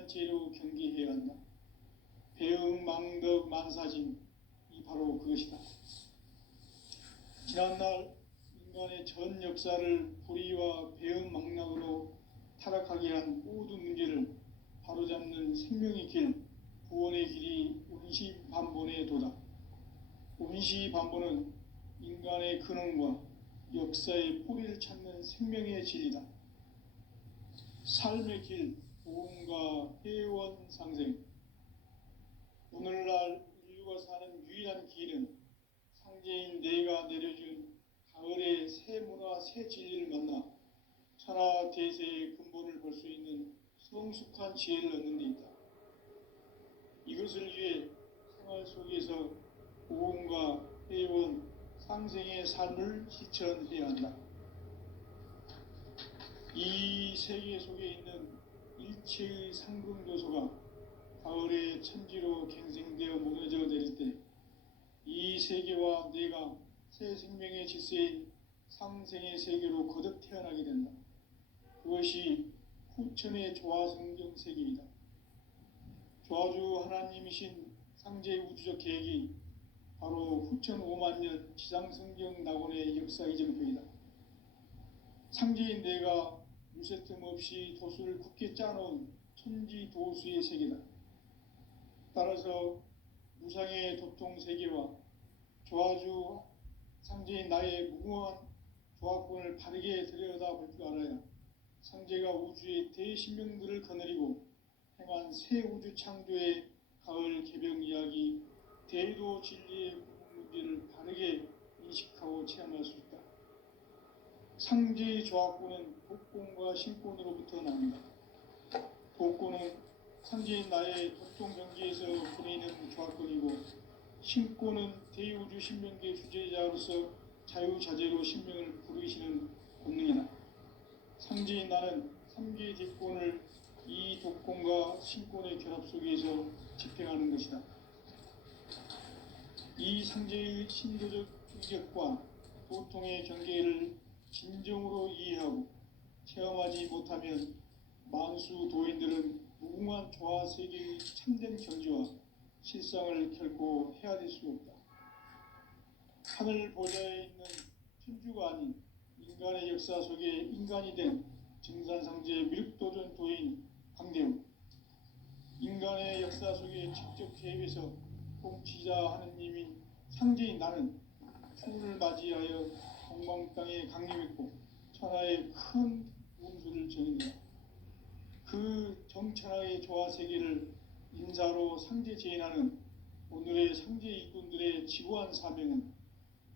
대한제로 경계해야 한다. 배응망덕 만사진, 이 바로 그것이다. 지난날 인간의 전 역사를 불의와 배응망락으로 타락하게 한 모든 문제를 바로잡는 생명의 길, 구원의 길이 운시반본에 도다. 운시반본은 인간의 근원과 역사의 뿌리를 찾는 생명의 진리다. 삶의 길, 보험과 회원 상생. 오늘날 인류가 사는 유일한 길은 상제인 내가 내려준 가을의 새 문화, 새 진리를 만나 천하 대세의 근본을 볼 수 있는 성숙한 지혜를 얻는 데 있다. 이것을 위해 생활 속에서 보험과 회원, 상생의 삶을 실천해야 한다. 이 세계 속에 있는 일체의 상금도소가 가을의 천지로 갱생되어 무너져 내릴 때 이 세계와 내가 새 생명의 질서인 상생의 세계로 거듭 태어나게 된다. 그것이 후천의 조화성경 세계이다. 조화주 하나님이신 상제의 우주적 계획이 바로 후천 5만년 지상성경 낙원의 역사 이정표이다. 상제인 내가 무쇠틈 없이 도수를 굳게 짜놓은 천지도수의 세계다. 따라서 무상의 도통세계와 조화주 상제인 나의 무궁한 조화권을 바르게 들여다볼 줄 알아야 상제가 우주의 대신명들을 거느리고 행한 새 우주 창조의 가을 개병 이야기, 대도 진리의 문제를 바르게 인식하고 체험할 수 있다. 상제의 조화권은 복권과 신권으로부터 나온다. 복권은 상제인 나의 도통 경지에서 보내는 조화권이고, 신권은 대우주 신명계 주제자로서 자유자재로 신명을 부르시는 본능이다. 상제인 나는 3개의 뒷권을 이 독권과 신권의 결합 속에서 집행하는 것이다. 이 상제의 신도적 인격과 도통의 경계를 진정으로 이해하고 체험하지 못하면 만수 도인들은 무궁한 조화 세계의 참된 경지와 실상을 결코 헤아릴 수 없다. 하늘 보좌에 있는 천주가 아닌 인간의 역사 속에 인간이 된 증산상제 미륵도전 도인 강대웅, 인간의 역사 속에 직접 개입해서 통치자 하느님인 상제인 나는 추운을 맞이하여 동방 땅에 강림했고 천하의 큰 운수를 전했다. 그 정천하의 조화세계를 인사로 상제 제인하는 오늘의 상제 일꾼들의 지구한 사명은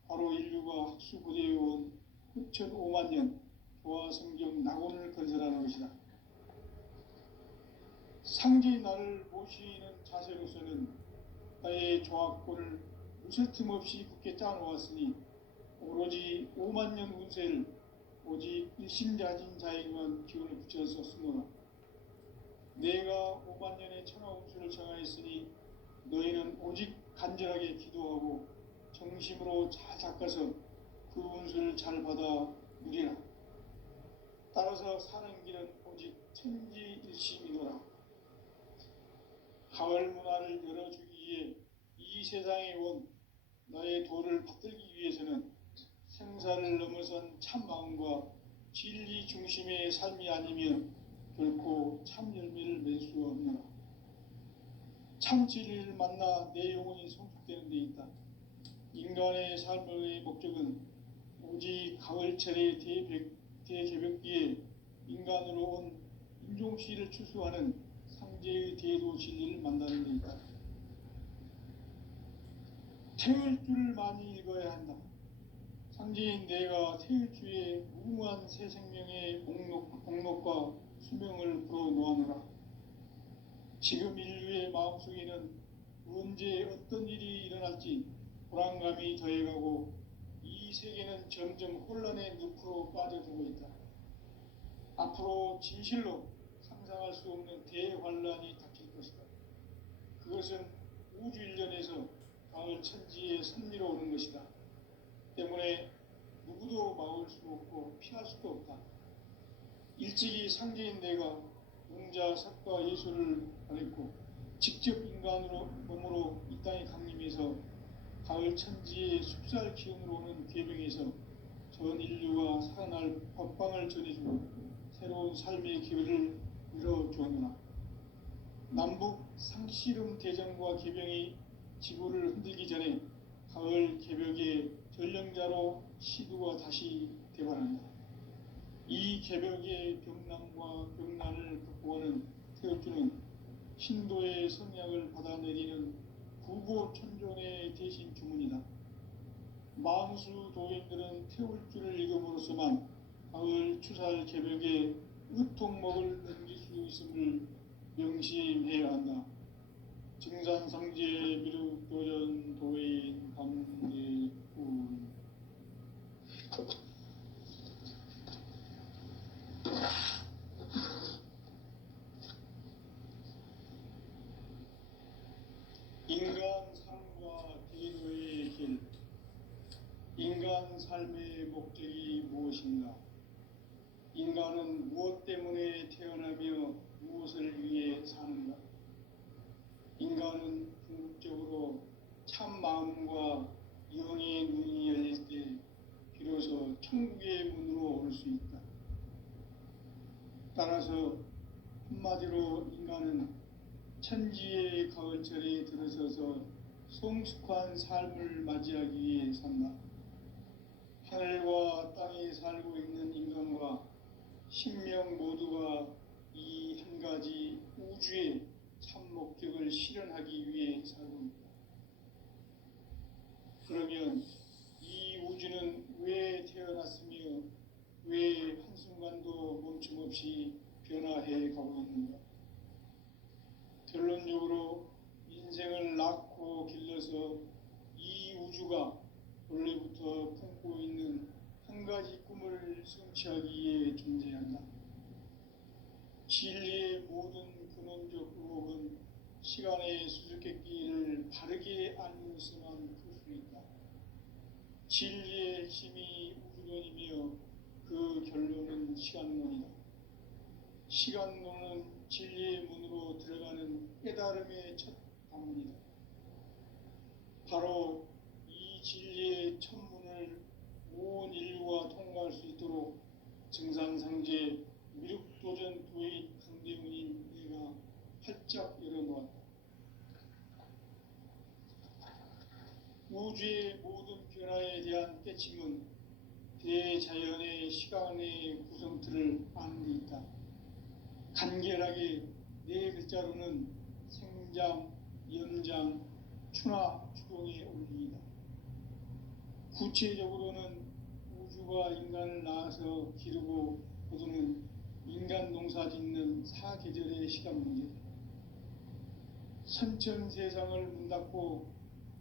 바로 인류가 학수고대해온 후천 5만년 조화성경 낙원을 건설하는 것이다. 상제의 나를 모시는 자세로서는 나의 조화권을 무쇠틈 없이 굳게 짜놓았으니 오로지 5만년 운세를 오직 일심자진 자에게만 기운을 붙여서 쓰노라. 내가 5만년의 천하 운수를 정하였으니 너희는 오직 간절하게 기도하고 정심으로 잘 닦아서 그 운수를 잘 받아 누리라. 따라서 사는 길은 오직 천지일심이노라. 가을 문화를 열어주기 위해 이 세상에 온 너의 도를 받들기 위해서는 생사를 넘어선 참 마음과 진리 중심의 삶이 아니면 결코 참 열매를 맺을 수 없노라. 참 진리를 만나 내 영혼이 성숙되는 데 있다. 인간의 삶의 목적은 오직 가을철의 대개벽기에 인간으로 온 인종시를 추수하는 상제의 대도 진리를 만나는 데 있다. 태을주를 많이 읽어야 한다. 상제인 내가 태을주의 무궁한 새 생명의 목록과 수명을 불어놓아노라. 지금 인류의 마음속에는 언제 어떤 일이 일어날지 불안감이 더해가고 이 세계는 점점 혼란의 늪으로 빠져들고 있다. 앞으로 진실로 상상할 수 없는 대환란이 닥칠 것이다. 그것은 우주 일련에서 가을 천지에 선미로 오는 것이다. 때문에 누구도 막을 수 없고 피할 수도 없다. 일찍이 상제인 내가 영자 석과 예수를 가렸고 직접 인간으로 몸으로 이 땅에 강림해서 가을 천지의 숲살 기운으로 오는 괴병에서 전 인류가 살아날 법방을 전해주고 새로운 삶의 기회를 열어주었노라. 남북 상씨름 대전과 개병이 지구를 흔들기 전에 가을 개벽의 전령자로 시두가 다시 되관한다. 이 개벽의 병난과 병난을 극복하는 태엽주는 신도의 성약을 받아내리는 구보천존의 대신 주문이다. 만수 도인들은 태울주를 읽음으로써만 가을 추살 개벽의 의통목을 넘길 수 있음을 명심해야 한다. 증산상제 미륵도전 도인 강대군. 인간 삶과 대도의 길. 인간 삶의 목적이 무엇인가? 인간은 무엇 때문에 태어나며 무엇을 위해 사는가? 인간은 궁극적으로 참 마음과 영의 눈이 열릴 때 비로소 천국의 문으로 올 수 있다. 따라서 한마디로 인간은 천지의 가을철에 들어서서 성숙한 삶을 맞이하기 위해 산다. 하늘과 땅에 살고 있는 인간과 신명 모두가 이 한 가지 우주의 참 목적을 실현하기 위해 살고 있다. 그러면 이 우주는 왜 태어났으며 왜 한순간도 멈춤없이 변화해 가고 있는가? 결론적으로 인생을 낳고 길러서 이 우주가 원래부터 품고 있는 한 가지 꿈을 성취하기 위해 존재한다. 진리의 모든 근원적 의혹은 시간의 수수께끼를 바르게 알면서만 풀 수 있다. 진리의 핵심이 우주론이며 그 결론은 시간론이다. 시간론은 진리의 문으로 들어가는 깨달음의 첫 방문이다. 바로 이 진리의 첫 문을 온 인류가 통과할 수 있도록 증산상제 미륵도전 도인 강대훈인 내가 활짝 열어놓았다. 우주의 모든 변화에 대한 깨침은 대자연의 시간의 구성틀을 아는 데 있다. 간결하게 네 글자로는 생장, 연장, 추나 추동의 원리이다. 구체적으로는 우주가 인간을 낳아서 기르고 거두는 인간 농사 짓는 사계절의 시간 문제다. 선천 세상을 문닫고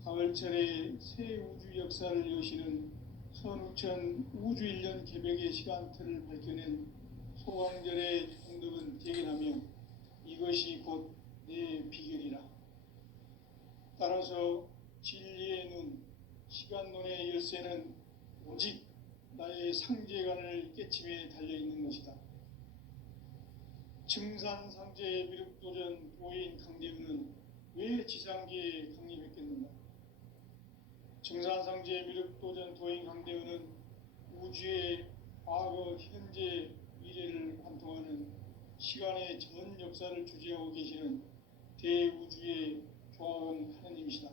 가을철에 새 우주 역사를 여시는 선우천 우주 1년 개벽의 시간틀을 밝혀낸 소강절의 공덕은 대견하며 이것이 곧 내 비결이라. 따라서 진리의 눈, 시간론의 열쇠는 오직 나의 상제관을 깨침에 달려있는 것이다. 증산상제 미륵도전 도인 강대훈은 왜 지상계에 강림했겠는가? 증산상제 미륵도전 도인 강대훈은 우주의 과거, 현재, 미래를 관통하는 시간의 전 역사를 주재하고 계시는 대우주의 조화원 하느님이시다.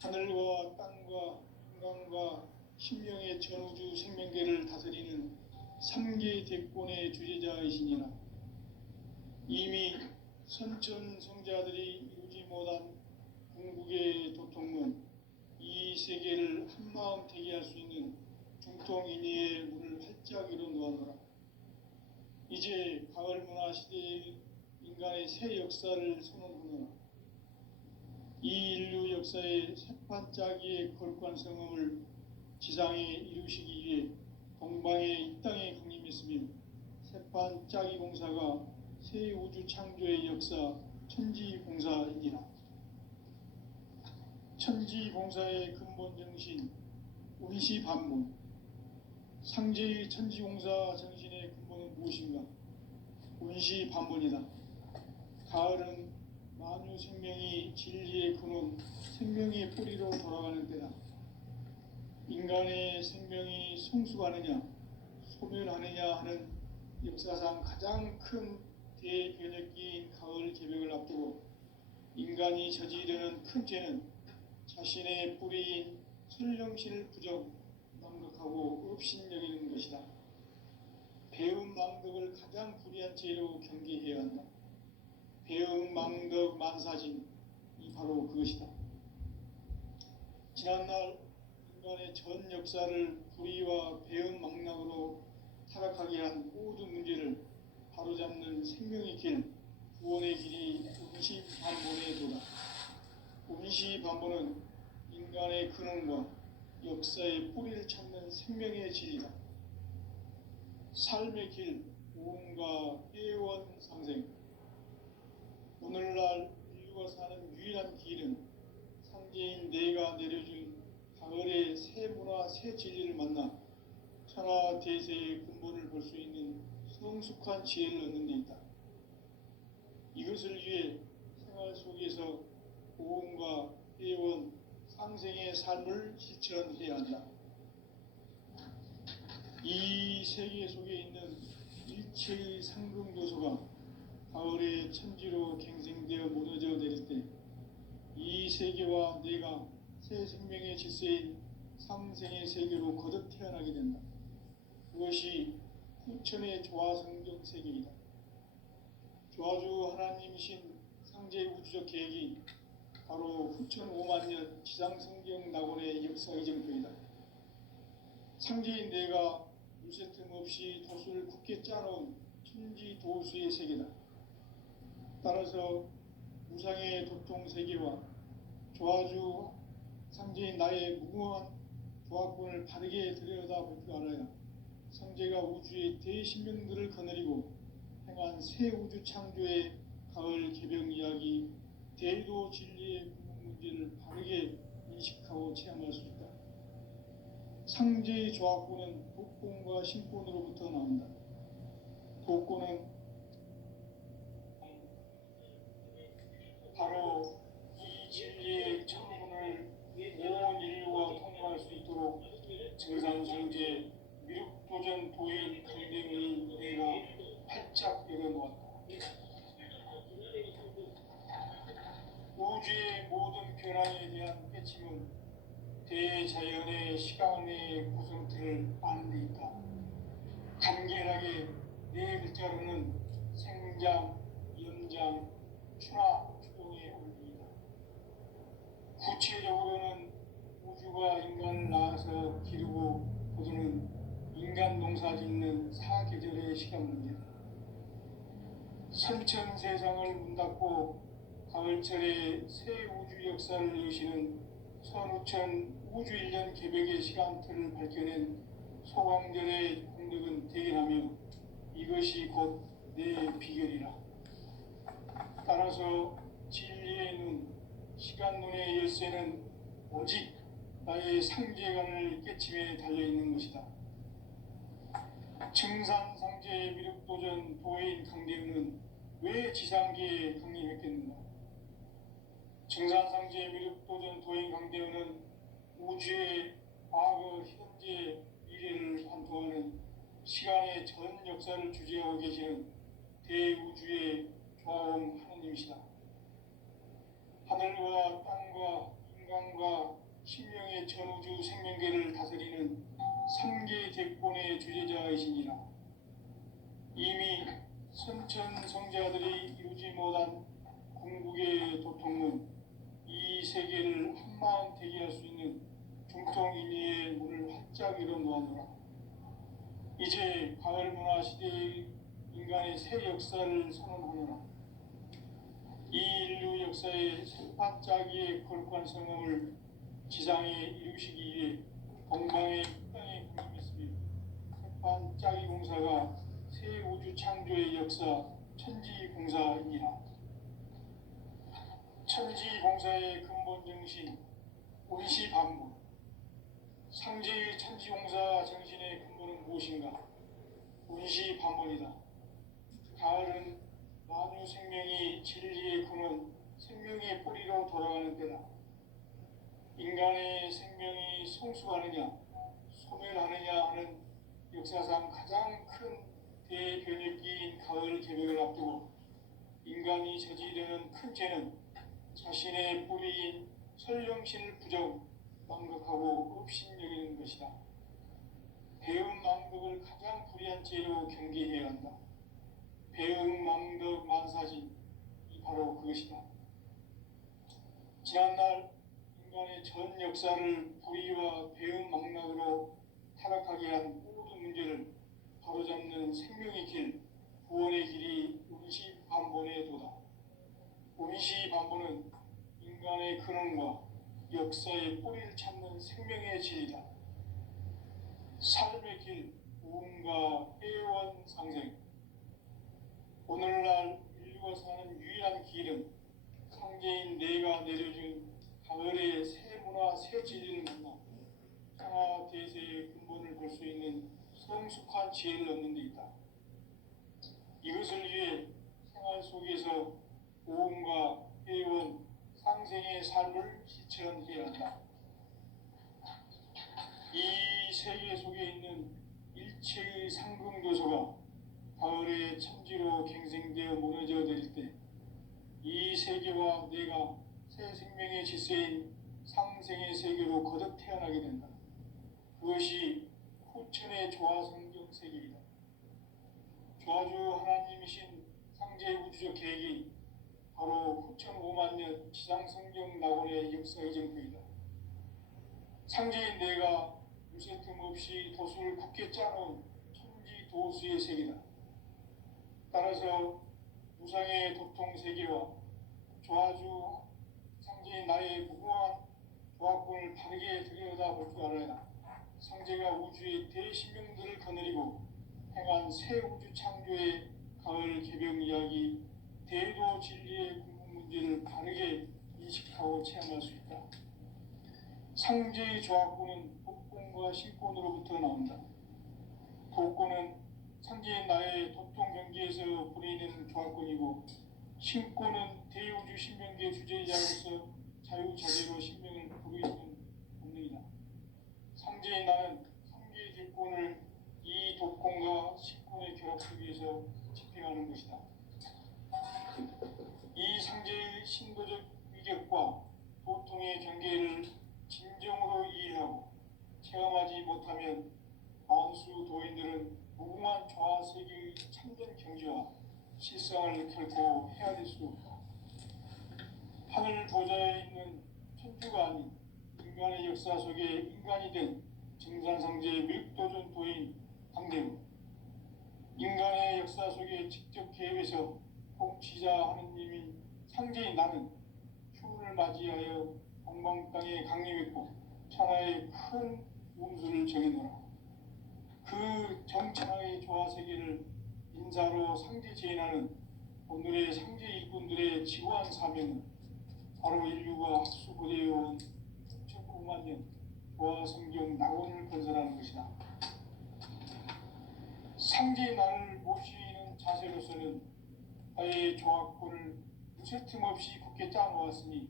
하늘과 땅과 인간과 신명의 전우주 생명계를 다스리는 3계 대권의 주제자이시니라. 이미 선천 성자들이 이루지 못한 궁극의 도통문, 이 세계를 한마음 되게 할 수 있는 중통인의의 문을 활짝 열어놓아노라. 이제 가을 문화 시대의 인간의 새 역사를 선언하노라. 이 인류 역사의 새판짜기의 거룩한 성음을 지상에 이루시기 위해 동방에 이 땅에 강림했으며 새판짜기 공사가 새 우주 창조의 역사 천지공사이니라. 천지공사의 근본 정신 운시반문, 상제의 천지공사 정신의 근본은 무엇인가? 운시 반문이다. 가을은 만유 생명이 진리의 근원, 생명의 뿌리로 돌아가는 때다. 인간의 생명이 성숙하느냐, 소멸하느냐 하는 역사상 가장 큰 대변혁기인 가을 개벽을 앞두고 인간이 저지르는 큰 죄는 자신의 뿌리인 설령신을 부정, 망각하고 업신여기는 것이다. 배음 망덕을 가장 불의한 죄로 경계해야 한다. 배음 망덕 만사진이 바로 그것이다. 지난날 인간의 전 역사를 불의와 배음 망락으로 타락하게 한 모든 문제를 바로잡는 생명의 길, 구원의 길이 운시반본의 도다. 운시반본은 인간의 근원과 역사의 뿌리를 찾는 생명의 진리다. 삶의 길, 고음과 회원 상생. 오늘날 인류가 사는 유일한 길은 상제인 내가 내려준 가을의 새 문화, 새 진리를 만나 천하 대세의 근본을 볼 수 있는 성숙한 지혜를 얻는 데 있다. 이것을 위해 생활 속에서 고음과 회원, 상생의 삶을 실천해야 한다. 이 세계 속에 있는 일체의 상승교소가 가을의 천지로 갱생되어 무너져 내릴 때 이 세계와 내가 새 생명의 질서인 상생의 세계로 거듭 태어나게 된다. 그것이 후천의 조화성경 세계이다. 조화주 하나님이신 상제 우주적 계획이 바로 후천 5만 년 지상성경 낙원의 역사 이정표이다. 상제인 내가 물새 틈 없이 도수를 굳게 짜놓은 천지 도수의 세계다. 따라서 무상의 도통 세계와 조화주 상제인 나의 무궁한 조화권을 바르게 들여다볼 줄 알아야 상제가 우주의 대신명들을 거느리고 행한 새 우주 창조의 가을 개벽 이야기, 대도 진리의 구분 문제를 바르게 인식하고 체험할 수 있다. 상제의 조화권은 독권과 신권으로부터 나온다. 독권은 바로 이 진리의 천문을 온 인류가 통과할 수 있도록 증산성제 미륵도전 도인 강대의 내가 활짝 열어놓았다. 우주의 모든 변화에 대한 깨침은 대자연의 시간의 구성틀을 아는 데 있다. 간결하게 네 글자로는 생장, 연장, 추나 추동의 원리이다. 구체적으로는 우주가 인간을 낳아서 기르고 거두는 인간 농사 짓는 사계절의 시간 문제다. 선천 세상을 문 닫고 가을철에 새 우주 역사를 여시는 선우천 우주 1년 개벽의 시간틀을 밝혀낸 소강절의 공덕은 대견하며 이것이 곧 내 비결이라. 따라서 진리의 눈, 시간 눈의 열쇠는 오직 나의 상제관을 깨침에 달려있는 것이다. 증산상제의 미륵도전 도인 강대우는 왜 지상계에 강림했겠는가? 증산상제의 미륵도전 도인 강대우는 우주의 과거, 현재, 미래를 관통하는 시간의 전 역사를 주재하고 계시는 대우주의 조화원 하느님이시다. 하늘과 땅과 인간과 신명의 전우주 생명계를 다스리는 삼계 대권의 주제자이시니라. 이미 선천 성자들이 이루지 못한 궁극의 도통은 이 세계를 한마음 대기할 수 있는 중통인의의 문을 활짝 열어놓았노라. 이제 가을 문화 시대의 인간의 새 역사를 선언하노라. 이 인류 역사의 새판짜기의 거룩한 성공을 지상에 이루시기 위해 동방의 땅에 군림했으며 새판짜기 공사가 새 우주 창조의 역사 천지공사이니라. 천지공사의 근본 정신 운시반문. 상제의 천지공사 정신의 근본은 무엇인가? 운시반문이다. 가을은 만유 생명이 진리의 근원, 생명의 뿌리로 돌아가는 때다. 인간의 생명이 성숙하느냐, 소멸하느냐 하는 역사상 가장 큰 대변혁기인 가을 개벽을 앞두고 인간이 저지르는 큰 죄는 자신의 뿌리인 설령신을 부정, 망각하고 업신여기는 것이다. 배은망덕을 가장 불의한 죄로 경계해야 한다. 배은망덕 만사지, 바로 그것이다. 지난날 인간의 전 역사를 불의와 배은망락으로 타락하게 한 모든 문제를 바로잡는 생명의 길, 구원의 길이 운시반본의 도다. 운시반본은 인간의 근원과 역사의 뿌리를 찾는 생명의 질이다. 삶의 길, 우음과 회원 상생. 오늘날 인류가 사는 유일한 길은 상제인 내가 내려준 가을의 새 문화, 새 진리를 만나 평화 대세의 근본을 볼 수 있는 성숙한 지혜를 얻는 데 있다. 이것을 위해 생활 속에서 오음과 회원, 상생의 삶을 실천해야 한다. 이 세계 속에 있는 일체의 상금교서가 가을의 천지로 갱생되어 무너져 내릴 때 이 세계와 내가 새 생명의 질서인 상생의 세계로 거듭 태어나게 된다. 그것이 후천의 조화성경 세계이다. 조화주 하나님이신 상제의 우주적 계획이 바로 후천 5만 년 지상성경 낙원의 역사의 정표이다. 상제인 내가 요새 틈없이 도수를 굳게 짜놓은 천지 도수의 세계다. 따라서 무상의 도통 세계와 조화주 상제인 나의 무궁한 조화권을 바르게 들여다볼 줄 알아야 상제가 우주의 대신명들을 거느리고 행한 새 우주 창조의 가을 개벽 이야기, 대도 진리의 궁극 문제를 바르게 인식하고 체험할 수 있다. 상제의 조화권은 복권과 신권으로부터 나온다. 복권은 상제인 나의 도통 경계에서 보내는 조화권이고, 신권은 대우주 신명계 주제자로서 자유자재로 신명을 부르짖는 본능이다. 상제인 나는 상계의 대권을 이 도권과 신권의 결합 속에서 집행하는 것이다. 이 상제의 신도적 위격과 도통의 경계를 진정으로 이해하고 체험하지 못하면 만수 도인들은 무궁한 조화세계의 참된 경지와 실상을 결코 헤아릴 수 없다. 하늘 보좌에 있는 천주가 아닌 인간의 역사 속에 인간이 된 증산상제의 밀도전 도인 강대우, 인간의 역사 속에 직접 개입해서 통치자 하느님인 상제인 나는 추운을 맞이하여 동방 땅에 강림했고 천하의 큰 운수를 정해놓으라. 그 정천하의 조화세계를 인사로 상제 제인하는 오늘의 상제 일꾼들의 지고한 사명은 바로 인류가 학수고대해온 6,9만 년 조화성경 낙원을 건설하는 것이다. 상제의 나를 모시는 자세로서는 나의 조화권을 무쇠틈 없이 굳게 짜놓았으니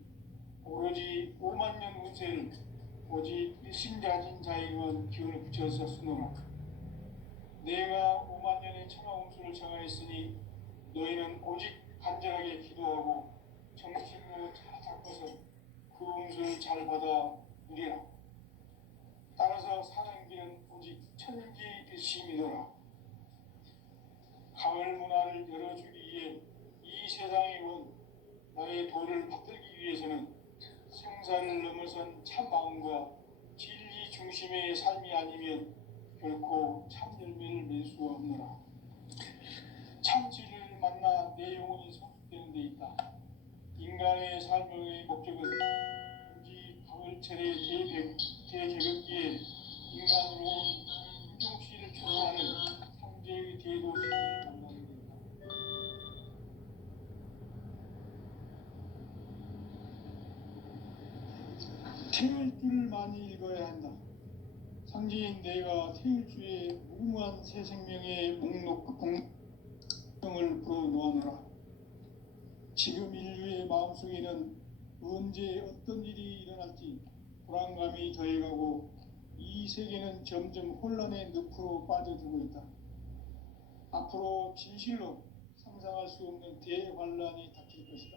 오로지 5만 년 운세를 오직 일심자진 자에게만 기운을 붙여서 쓰노라. 내가 5만 년의 천하 운수를 정하였으니 너희는 오직 간절하게 기도하고 정신으로 잘 잡고서 그 운수를 잘 받아 누리라. 따라서 사는 길은 오직 천지일심이노라. 가을 문화를 열어주기 위해 이 세상에 온 나의 도를 받들기 위해서는 생사를 넘어선 참 마음과 진리 중심의 삶이 아니면 결코 참 열매를 맺을 수 없노라. 참 진리를 만나 내 영혼이 성숙되는 데 있다. 인간의 삶의 목적은 굳이 가을철의 대개벽기에 인간으로 인종씨를 초월하는 상제의 대도시를 만나게 된다. 태울 줄을 많이 읽어야 한다. 상제인 내가 태울 주의 무궁한 새 생명의 목록 고통을 불어놓아노라. 지금 인류의 마음속에는 언제 어떤 일이 일어날지 불안감이 더해가고 이 세계는 점점 혼란의 늪으로 빠져들고 있다. 앞으로 진실로 상상할 수 없는 대환란이 닥칠 것이다.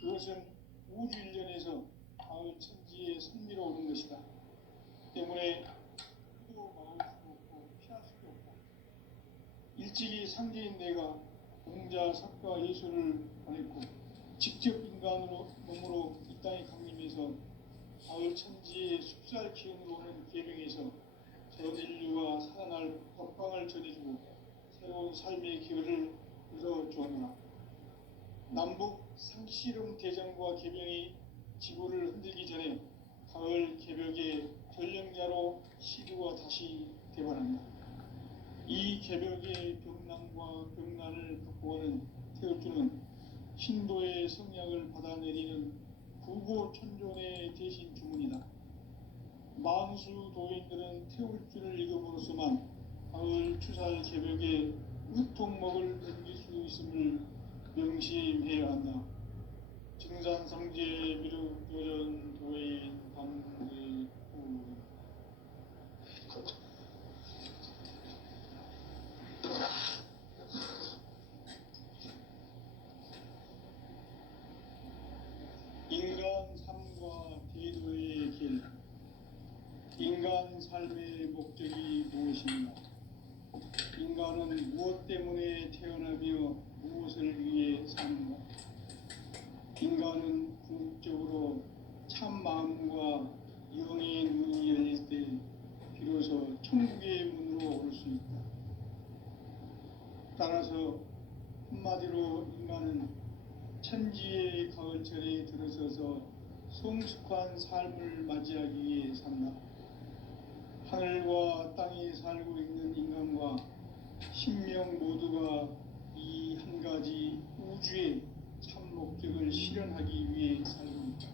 그것은 우주 일련에서 가을 천지의 선미로 오는 것이다. 때문에 누구도 막을 수 없고 피할 수도 없다. 일찍이 상제인 내가 공자, 석가, 예수를 보냈고 직접 인간으로 몸으로 이 땅에 강림해서 가을 천지의 숲살 기운으로 오는 계명에서 전 인류가 살아날 법방을 전해주고 새로운 삶의 기회를 열어주었노라. 남북 상씨름 대전과 계명이 지구를 흔들기 전에 가을 개벽의 전령자로 시드가 다시 대발한다. 이 개벽의 병난과 병난을 극복하는 태울주는 신도의 성약을 받아내리는 구고천존의 대신 주문이다. 만수 도인들은 태울주를 읽음으로써만 가을 추살 개벽의 의통목을 넘길 수 있음을 명심해야 한다. 증산성제 미륵도전 도인 방대후. 인간 삶과 대도의 길. 인간 삶의 목적이 무엇인가? 인간은 무엇 때문에 태어나며 무엇을 위해 사는가? 인간은 궁극적으로 참 마음과 영의 문이 열릴 때 비로소 천국의 문으로 올 수 있다. 따라서 한마디로 인간은 천지의 가을철에 들어서서 성숙한 삶을 맞이하기 위해 산다. 하늘과 땅에 살고 있는 인간과 신명 모두가 이 한 가지 우주의 참 목적을 실현하기 위해 살고 있다.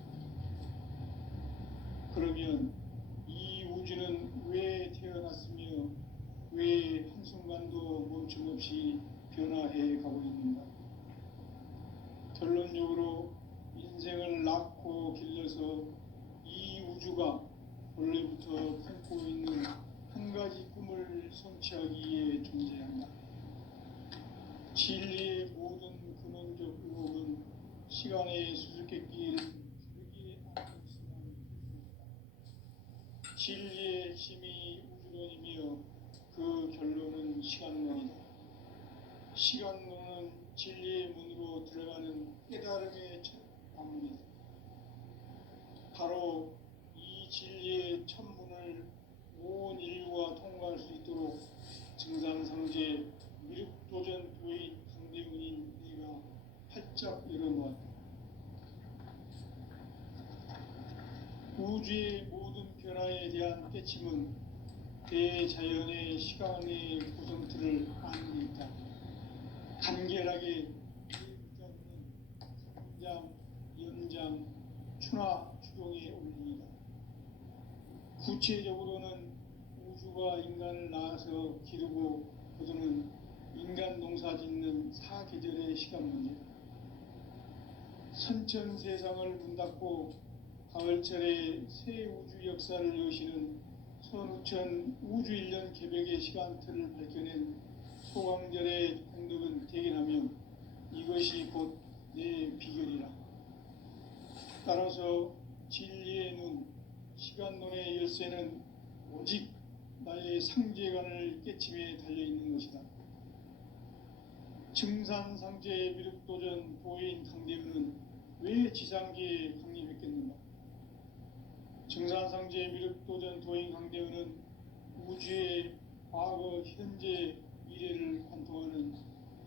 그러면 이 우주는 왜 태어났으며 왜 한순간도 멈춤없이 변화해 가고 있는가? 결론적으로 인생을 낳고 길러서 이 우주가 원래부터 품고 있는 한 가지 꿈을 성취하기 위해 존재한다. 진리의 모든 근원적 의혹은 시간의 수수께끼를 풀기 않을 수만 있다. 진리의 핵심이 우주론이며 그 결론은 시간론이다. 시간론은 진리의 문으로 들어가는 깨달음의 첫 방문이다. 바로 이 진리의 첫 문을 온 인류가 통과할 수 있도록 증산상제 미륵도전 도인 강대훈인 네가 활짝 열어놓았다. 우주의 모든 변화에 대한 깨침은 대자연의 시간의 구성틀을 아는 데 있다. 간결하게 이해하는 성장, 연장, 추나 추동의 원리이다. 구체적으로는 우주가 인간을 낳아서 기르고 거두는 인간 농사 짓는 사계절의 시간 문제다. 선천 세상을 문 닫고 가을철에 새 우주 역사를 여시는 선우천 우주 일년 개벽의 시간틀을 밝혀낸 소강절의 공덕은 대견하며 이것이 곧 내 비결이라. 따라서 진리의 눈, 시간론의 열쇠는 오직 나의 상제관을 깨침에 달려있는 것이다. 증산상제 미륵도전 도인 강대훈은 왜 지상계에 강림했겠는가? 증산상제 미륵도전 도인 강대훈은 우주의 과거, 현재, 미래를 관통하는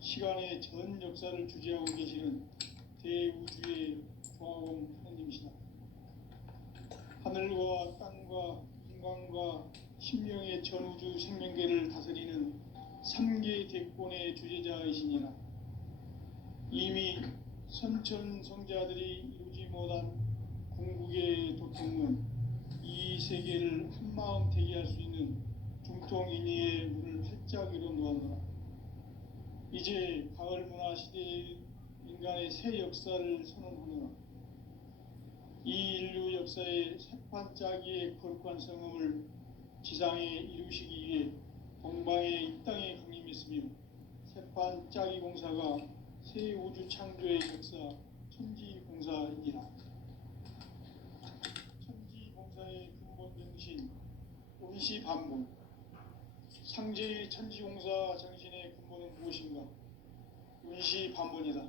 시간의 전 역사를 주재하고 계시는 대우주의 조화공 하느님이시다. 하늘과 땅과 인간과 신명의 전우주 생명계를 다스리는 3개 대권의 주제자이시니라. 이미 선천성자들이 이루지 못한 궁극의 도통은 이 세계를 한마음 되게 할 수 있는 중통인의의 문을 활짝 열어놓았노라. 이제 가을 문화 시대의 인간의 새 역사를 선언하노라. 이 인류 역사의 새판짜기의 거룩한 성음을 지상에 이루시기 위해 동방의 이 땅에 강림했으며 새판짜기 공사가 새 우주 창조의 역사 천지공사이라. 천지공사의 근본 정신 운시반본. 상제의 천지공사 정신의 근본은 무엇인가? 운시반본이다.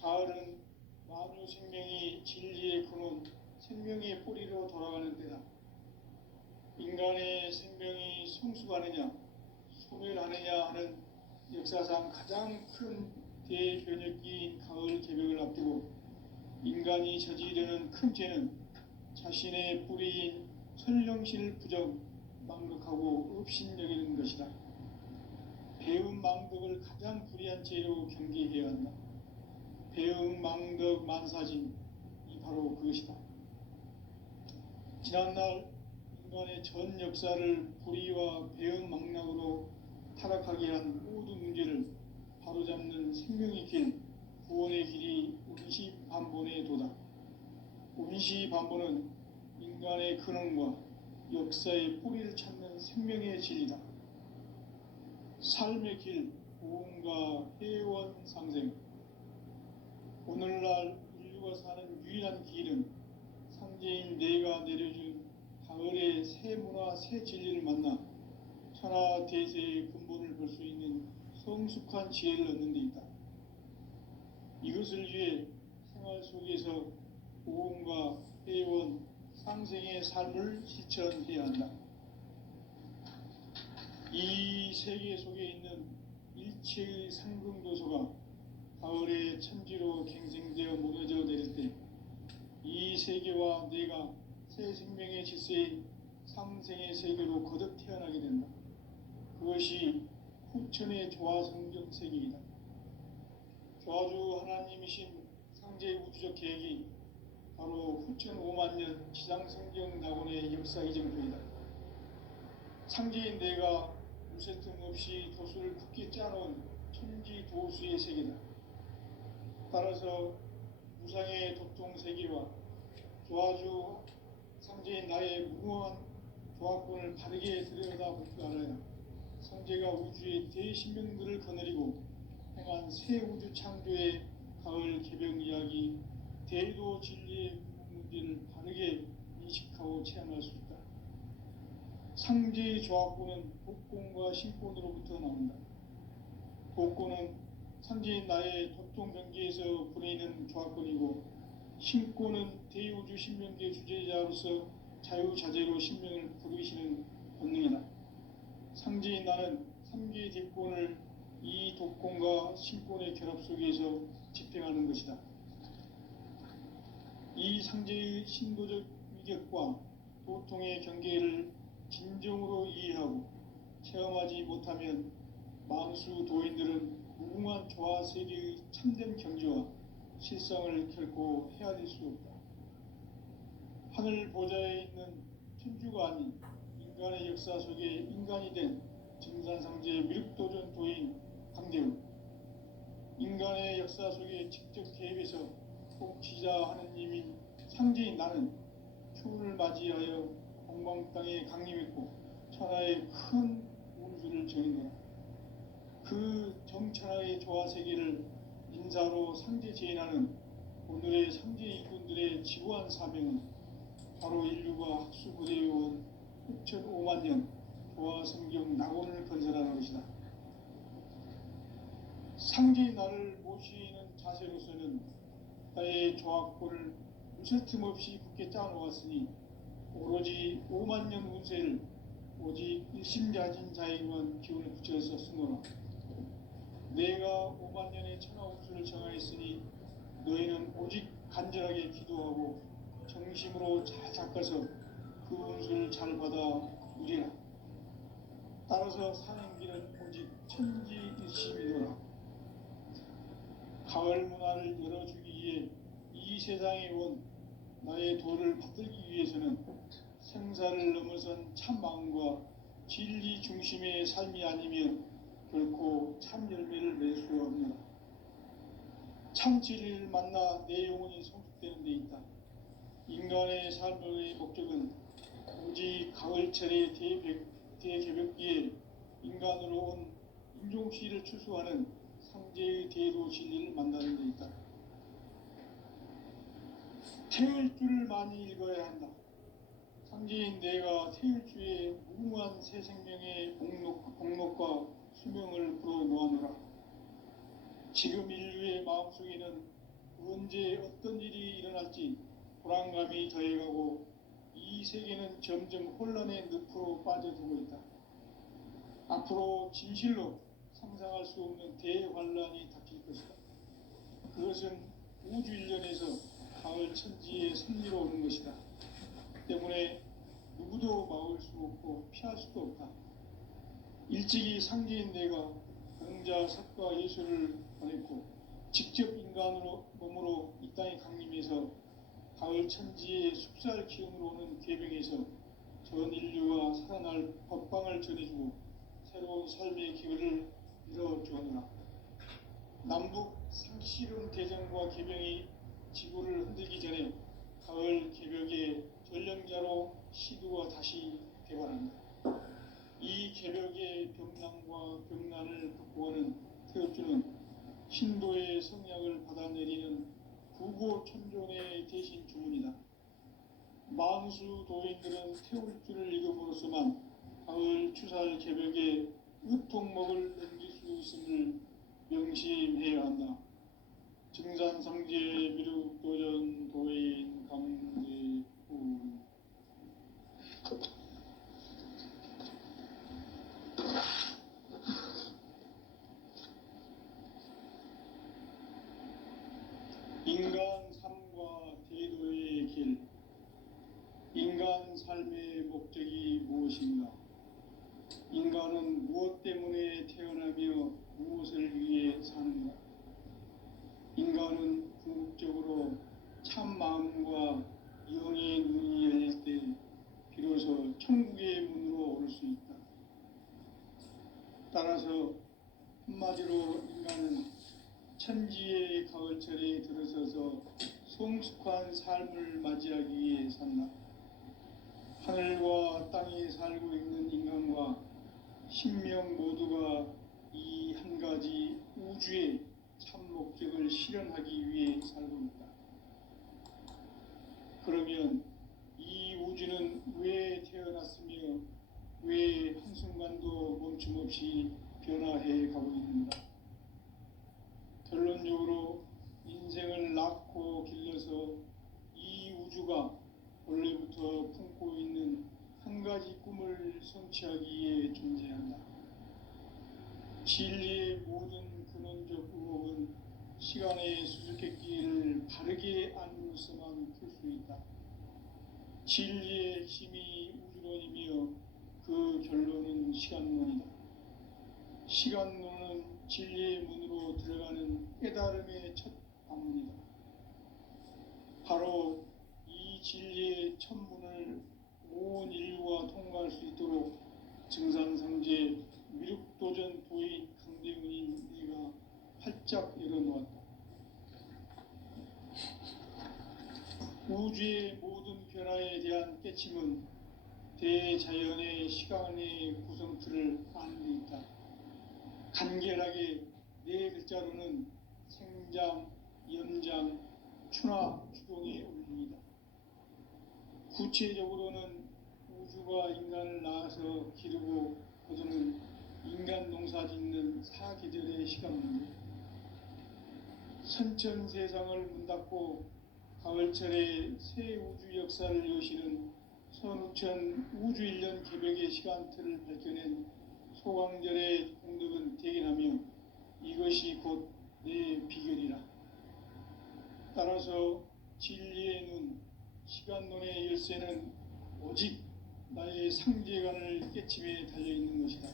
가을은 만유 생명이 진리의 근원, 생명의 뿌리로 돌아가는 때다. 인간의 생명이 성숙하느냐, 소멸하느냐 하는 역사상 가장 큰 대변혁기인 가을 개벽을 앞두고 인간이 저지르는 큰 죄는 자신의 뿌리인 선령신을 부정, 망극하고 업신여기는 것이다. 배음 망덕을 가장 불의한 죄로 경계해야 한다. 배음 망덕 만사진, 이 바로 그것이다. 지난날 인간의 전 역사를 불의와 배음 망락으로 타락하게 한 모든 문제를 바로잡는 생명의 길, 구원의 길이 운시반본의 도다. 운시반본은 인간의 근원과 역사의 뿌리를 찾는 생명의 진리다. 삶의 길, 고음과 회원 상생. 오늘날 인류가 사는 유일한 길은 상제인 내가 내려준 가을의 새 문화, 새 진리를 만나 천하 대세의 근본을 볼 수 있는 성숙한 지혜를 얻는 데 있다. 이것을 위해 생활 속에서 고음과 회원, 상생의 삶을 실천해야 한다. 이 세계 속에 있는 일체의 상승도소가 가을의 천지로 갱생되어 무너져 내릴 때 이 세계와 내가 새 생명의 질서인 상생의 세계로 거듭 태어나게 된다. 그것이 후천의 조화성경 세계이다. 조화주 하나님이신 상제의 우주적 계획이 바로 후천 5만 년 지상성경 낙원의 역사 이정표이다. 상제인 내가 무쇠 틈 없이 도수를 굳게 짜놓은 천지 도수의 세계다. 따라서 무상의 도통 세계와 조화주 상제인 나의 무모한 조화권을 바르게 들여다볼 줄 알아야 상제가 우주의 대신명들을 거느리고 행한 새 우주 창조의 가을 개벽 이야기, 대도 진리의 문제를 바르게 인식하고 체험할 수 있다. 상제의 조화권은 복권과 신권으로부터 나온다. 복권은 상제인 나의 도통 경계에서 보내는 조화권이고, 신권은 대우주 신명계 주제자로서 자유자재로 신명을 부르시는 본능이다. 상제인 나는 3개의 대권을 이 도권과 신권의 결합 속에서 집행하는 것이다. 이 상제의 신도적 위격과 도통의 경계를 진정으로 이해하고 체험하지 못하면 만수 도인들은 무궁한 조화 세계의 참된 경지와 실상을 결코 헤아릴 수 없다. 하늘 보좌에 있는 천주가 아닌 인간의 역사 속에 인간이 된 증산상제 미륵도전 도인 강대우, 인간의 역사 속에 직접 개입해서 통치자 하느님인 상제인 나는 추운을 맞이하여 공방 땅에 강림했고 천하의 큰 운수를 정했노라. 그 정천하의 조화 세계를 인사로 상제 제인하는 오늘의 상제 이군들의 지구한 사명은 바로 인류가 학수고대해온 6,5만 년 조화 성경 낙원을 건설하는 것이다. 상제의 나를 모시는 자세로서는 나의 조화권을 무쇠 틈 없이 굳게 짜놓았으니 오로지 5만 년 운세를 오직 일심자진 자에게만 기운을 붙여서 쓰노라. 내가 5만 년의 천하 운수를 정하였으니 너희는 오직 간절하게 기도하고 정심으로 잘 닦아서 그 운수를 잘 받아 누리라. 따라서 사는 길은 오직 천지일심이노라. 가을 문화를 열어주기 위해 이 세상에 온 나의 도를 받들기 위해서는 생사를 넘어선 참 마음과 진리 중심의 삶이 아니면 결코 참 열매를 맺을 수 없느라. 참 진리를 만나 내 영혼이 성숙되는 데 있다. 인간의 삶의 목적은 오직 가을철의 대개벽기에 인간으로 온 인종시를 추수하는 상제의 대도 진리를 만나는 데 있다. 태일주를 많이 읽어야 한다. 상제인 내가 태일주의 무궁한 새 생명의 공록과 수명을 불어놓아노라. 지금 인류의 마음속에는 언제 어떤 일이 일어날지 불안감이 더해가고 이 세계는 점점 혼란의 늪으로 빠져들고 있다. 앞으로 진실로 상상할 수 없는 대환란이 닥칠 것이다. 그것은 우주 일련에서 가을 천지의 섭리로 오는 것이다. 때문에 누구도 막을 수 없고 피할 수도 없다. 일찍이 상제인 내가 공자 석과 예수를 보냈고 직접 인간으로 몸으로 이 땅에 강림해서 가을 천지의 숲살 기운으로 오는 계병에서 전 인류가 살아날 법방을 전해주고 새로운 삶의 기회를 이뤄주었노라. 남북 상씨름 대전과 계병이 지구를 흔들기 전에 가을 개벽의 전령자로 시두가 다시 개발한다. 이 개벽의 병난과 병난을 극복하는 태엽주는 신도의 성약을 받아내리는 구고천존의 대신 주문이다. 만수 도인들은 태울주를 읽음으로써만 가을 추살 개벽의 으통목을 넘길 수 있음을 명심해야 한다. 증산상제 미륵도전 도인 강제후. 인간 삶과 대도의 길. 인간 삶의 목적이 무엇인가? 인간은 무엇 때문에 태어나며 무엇을 위해 사는가? 인간은 궁극적으로 참 마음과 영의 눈이 열릴 때 비로소 천국의 문으로 올 수 있다. 따라서 한마디로 인간은 천지의 가을철에 들어서서 성숙한 삶을 맞이하기 위해 산다. 하늘과 땅에 살고 있는 인간과 신명 모두가 이 한 가지 우주의 참 목적을 실현하기 위해 살고 있다. 그러면 이 우주는 왜 태어났으며 왜 한순간도 멈춤없이 변화해 가고 있는가? 결론적으로 인생을 낳고 길러서 이 우주가 원래부터 품고 있는 한 가지 꿈을 성취하기 위해 존재한다. 진리의 모든 근원적 의혹은 시간의 수수께끼를 바르게 알므로서만 풀 수 있다. 진리의 힘이 우주론이며 그 결론은 시간론이다. 시간론은 진리의 문으로 들어가는 깨달음의 첫 방문이다. 바로 이 진리의 첫 문을 온 인류가 통과할 수 있도록 증산상제 미륵도전 도인 강대훈인 내가 활짝 열어놓았다. 우주의 모든 변화에 대한 깨침은 대자연의 시간의 구성틀을 아는 데 있다. 간결하게 네 글자로는 생장, 연장, 추나 추동의 원리이다. 구체적으로는 우주가 인간을 낳아서 기르고 거두는 인간 농사 짓는 사계절의 시간문제, 선천 세상을 문 닫고 가을철에 새 우주 역사를 여시는 선우천 우주일년 개벽의 시간틀을 밝혀낸 소강절의 공덕은 대견하며 이것이 곧 내 비결이라. 따라서 진리의 눈, 시간론의 열쇠는 오직 나의 상제관을 깨침에 달려있는 것이다.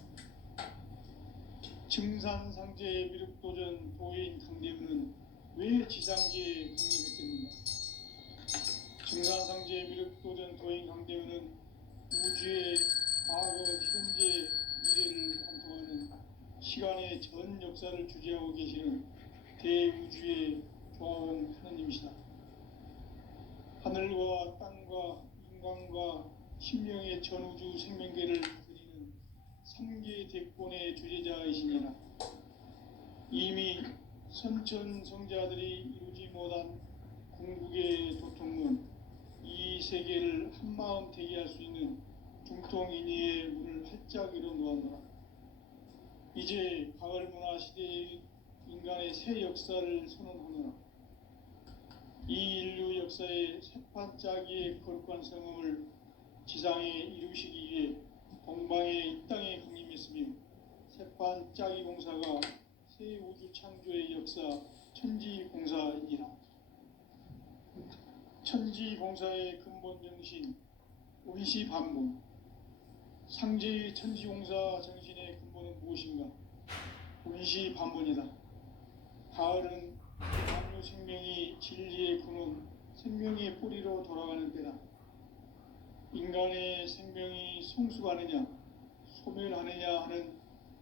증산상제의 미륵도전 도인 강대훈은 왜 지상계에 독립했겠는가? 증산상제의 미륵도전 도인 강대훈은 우주의 과거, 현재, 미래를 관통하는 시간의 전 역사를 주재하고 계시는 대우주의 조화원 하느님이시다. 하늘과 땅과 인간과 신명의 전우주 생명계를 드리는 삼계 대권의 주재자이시니라. 이미 선천성자들이 이루지 못한 궁극의 도통문, 이 세계를 한마음 되게 할 수 있는 중통인의의 문을 활짝 열어 놓았노라. 이제 가을 문화 시대의 인간의 새 역사를 선언하노라. 이 인류 역사의 새판짜기의 거룩한 성음을 지상에 이루시기 위해 동방의 이 땅에 강림했으며, 새판짜기 공사가 새 우주 창조의 역사 천지공사이니라. 천지공사의 근본 정신 의시반복. 상제의 천지공사 정신의 근본은 무엇인가? 의시반복이다. 가을은 만유 생명이 진리의 근원, 생명의 뿌리로 돌아가는 때다. 인간의 생명이 성숙하느냐 소멸하느냐 하는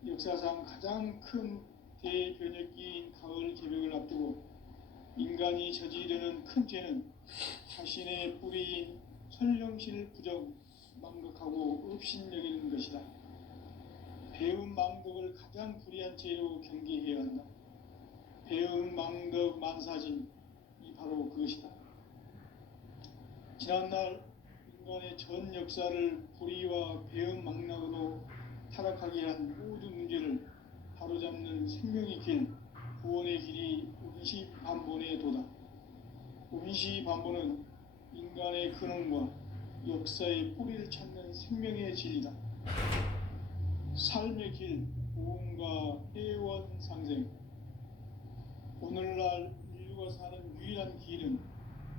역사상 가장 큰 대변혁기인 가을 개벽을 앞두고 인간이 저지르는 큰 죄는 자신의 뿌리인 설령실 부정, 망덕하고 업신여기는 것이다. 배은 망덕을 가장 불의한 죄로 경계해야 한다. 배은 망덕 만사진, 이 바로 그것이다. 지난날 인간의 전 역사를 불의와 배은 망락으로 타락하게 한 모든 문제를 바로잡는 생명의 길, 구원의 길이 운시반본의 도다. 운시반본은 인간의 근원과 역사의 뿌리를 찾는 생명의 진리다. 삶의 길, 보험과 회원 상생. 오늘날 인류가 사는 유일한 길은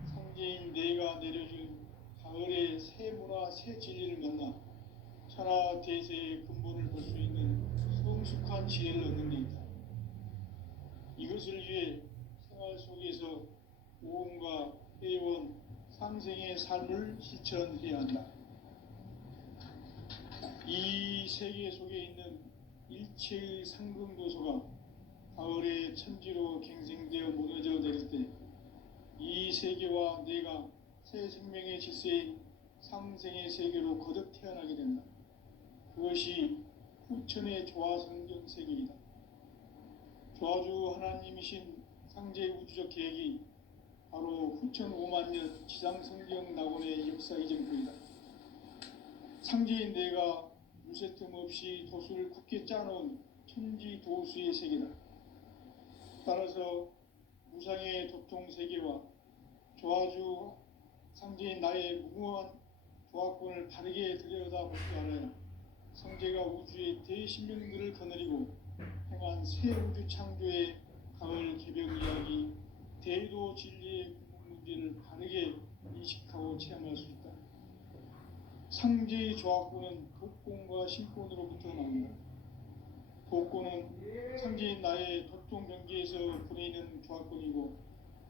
상제인 내가 내려준 가을의 새 문화, 새 진리를 만나 천하 대세의 근본을 볼 수 있는 성숙한 지혜를 얻는 데 있다. 이것을 위해 생활 속에서 보험과 회원, 상생의 삶을 실천해야 한다. 이 세계 속에 있는 일체의 상금도소가 가을의 천지로 갱생되어 무너져 내릴 때 이 세계와 내가 새 생명의 질서인 상생의 세계로 거듭 태어나게 된다. 그것이 후천의 조화성경 세계이다. 조화주 하나님이신 상제 우주적 계획이 바로 후천 5만 년 지상성경 낙원의 역사 이전표이다. 상제인 내가 물새틈 없이 도수를 굳게 짜놓은 천지도수의 세계다. 따라서 무상의 도통 세계와 조화주 상제인 나의 무궁한 조화권을 바르게 들여다볼 줄 알아야 상제가 우주의 대신명들을 거느리고 행한 새 우주 창조의 가을 개벽 이야기, 대도 진리의 문제를 바르게 인식하고 체험할 수 있다. 상제의 조화권은 독권과 신권으로부터 나온다. 독권은 상제인 나의 도통 경계에서 보내는 조화권이고,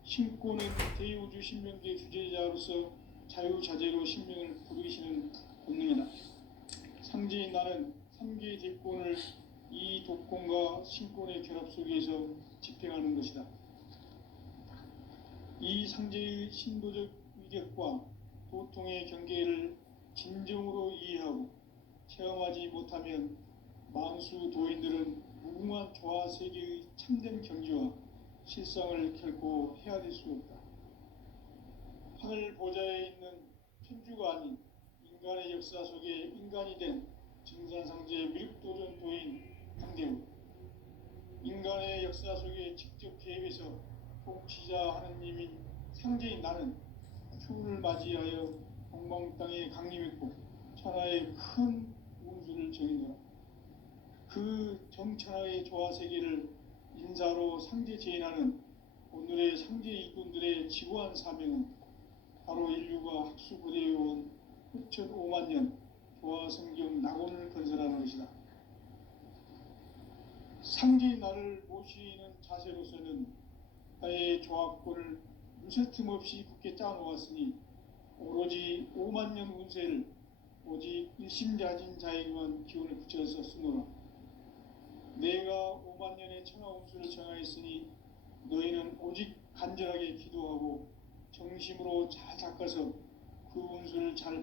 신권은 대우주 신명계 주제자로서 자유자재로 신명을 부르시는 본능이다. 상제인 나는 3개의 대권을 이 독권과 신권의 결합 속에서 집행하는 것이다. 이 상제의 신도적 위력과 도통의 경계를 진정으로 이해하고 체험하지 못하면 만수 도인들은 무궁한 조화 세계의 참된 경지와 실상을 결코 헤아릴 수 없다. 하늘 보좌에 있는 천주가 아닌 인간의 역사 속에 인간이 된 증산상제 미륵도전 도인 강대우, 인간의 역사 속에 직접 개입해서 통치자 하느님인 상제인 나는 추운을 맞이하여 동방 땅에 강림했고 천하의 큰 운수를 정의노라. 그 정천하의 조화 세계를 인사로 상제 제인하는 오늘의 상제 일꾼들의 지고한 사명은 바로 인류가 학수고대해온 후천 5만 년 조화 성경 낙원을 건설하는 것이다. 상제의 나를 모시는 자세로서는 나의 조화권을 무쇠틈 없이 굳게 짜놓았으니 오로지 5만 년 운세를 오직 일심자진 자에게만 기운을 붙여서 쓰노라. 내가 5만 년의 천하 운수를 정하였으니 너희는 오직 간절하게 기도하고 정심으로 잘 닦아서 그 운수를 잘